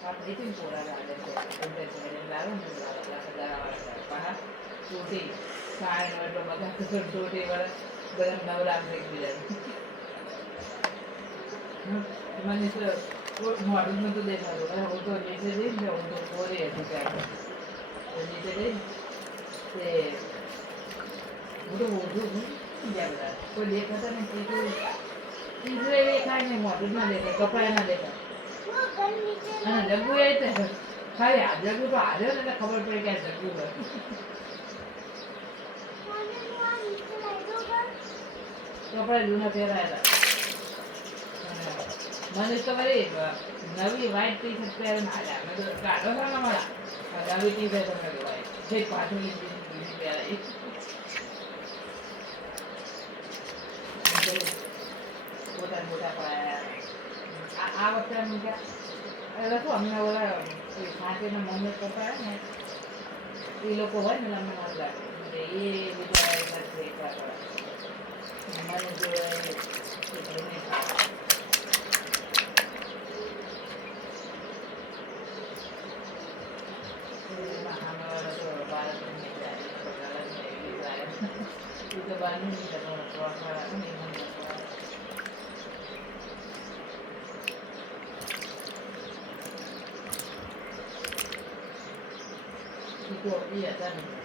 આપણે એથી પોરા લાગે છે લાવે ને પાછા ચોટી ખાય એટલે બધા ચોટી વાળા બધા નવરાત્રિ બીજા મને મોડું નતું દેખાતું હું તો નીચે જઈ ને હું તો પોરી હતી ત્યાં નીચે જઈ તે હું તો ઓછું બીજા બધા કોઈ દેખાતા ને ચીજો એવી ખાય ને મોઢું ના દેખાય કપડા ના દેખાય અને જગ્ગુ એ ખાલી આ જગ્ગુ તો હાર્યો ને એટલે ખબર પડી કે આ જગ્ગુ હોય કપડા જૂના પહેરાયેલા મને તો વળી નવી વ્હાઈટ ટી શર્ટ પહેરે હાલ્યા મેં તો કાઢો થાય ને મારા નવી ટી શર્ટ તમે વ્હાઈટ જે પાછળની પહેરાય મોટા મોટા પડાયા આ વખતે એમ એટલે શું અમને ઓલા ફાંસીના મમ્મી પપ્પા ને એ લોકો હોય ને અમને મજા લાગે એ બધા મને જો Iya, tadi.